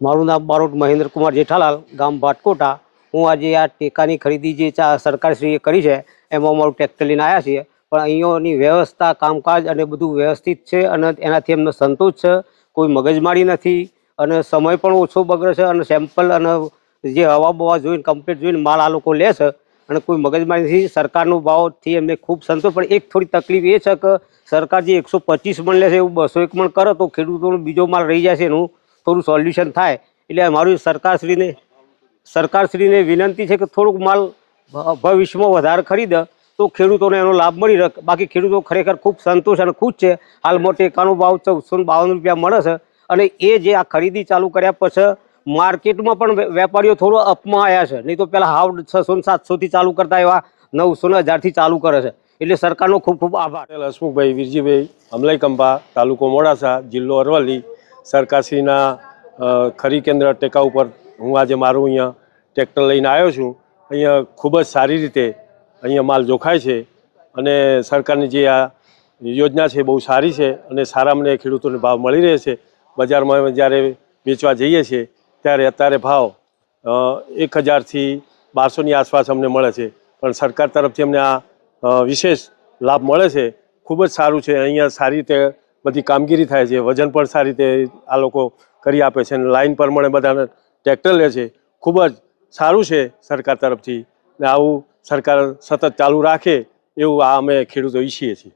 મારું નામ બારોટ મહેન્દ્રકુમાર જેઠાલાલ, ગામ ભાટકોટા. હું આજે આ ટેકાની ખરીદી જે સરકારશ્રીએ કરી છે, એમાં અમારું ટ્રેક્ટર લઈને આવ્યા છીએ. પણ અહીંયાની વ્યવસ્થા, કામકાજ અને બધું વ્યવસ્થિત છે અને એનાથી અમને સંતોષ છે. કોઈ મગજમારી નથી અને સમય પણ ઓછો બગડે છે અને સેમ્પલ અને જે હવા બવા જોઈને કમ્પ્લીટ જોઈને માલ આ લોકો લે છે. અને કોઈ મગજમારી નથી. સરકારનો ભાવથી એમને ખૂબ સંતોષ. પણ એક થોડી તકલીફ એ છે કે સરકાર જે એકસો પચીસ મણ લે છે એવું બસો એક મણ કરે તો ખેડૂતોનો બીજો માલ રહી જાય છે એનું થોડું સોલ્યુશન થાય. એટલે અમારું સરકારશ્રીને સરકારશ્રીને વિનંતી છે કે થોડુંક માલ ભવિષ્યમાં વધારે ખરીદ, તો ખેડૂતોને એનો લાભ મળી રહે. બાકી ખેડૂતો ખરેખર ખૂબ સંતોષ અને ખુશ છે. હાલ મોટે એકાણું ભાવ ચૌદસો બાવન રૂપિયા મળે છે. અને એ જે આ ખરીદી ચાલુ કર્યા પછી માર્કેટમાં પણ વેપારીઓ થોડો અપમાં આવ્યા છે. નહીં તો પહેલાં હાવ છસો ને સાતસોથી ચાલુ કરતા એવા નવસો ને હજારથી ચાલુ કરે છે. એટલે સરકારનો ખૂબ ખૂબ આભાર. હસમુખભાઈ વીરજીભાઈ અમલાઈ કંપા તાલુકો મોડાસા, જિલ્લો અરવલ્લી. સરકારશ્રીના ખરી કેન્દ્ર ટેકા ઉપર હું આજે મારું અહીંયા ટ્રેક્ટર લઈને આવ્યો છું. અહીંયા ખૂબ જ સારી રીતે અહીંયા માલ જોખાય છે અને સરકારની જે આ યોજના છે બહુ સારી છે અને સારા મને ખેડૂતોને ભાવ મળી રહે છે. બજારમાં જ્યારે વેચવા જઈએ છીએ ત્યારે અત્યારે ભાવ એક હજારથી બારસોની આસપાસ અમને મળે છે. પણ સરકાર તરફથી અમને આ વિશેષ લાભ મળે છે. ખૂબ જ સારું છે. અહીંયા સારી રીતે બધી કામગીરી થાય છે, વજન પણ સારી રીતે આ લોકો કરી આપે છે અને લાઈન પ્રમાણે બધાને ટ્રેક્ટર લે છે. ખૂબ જ સારું છે સરકાર તરફથી ને આવું સરકાર સતત ચાલુ રાખે એવું આ અમે ખેડૂતો ઈચ્છીએ છીએ.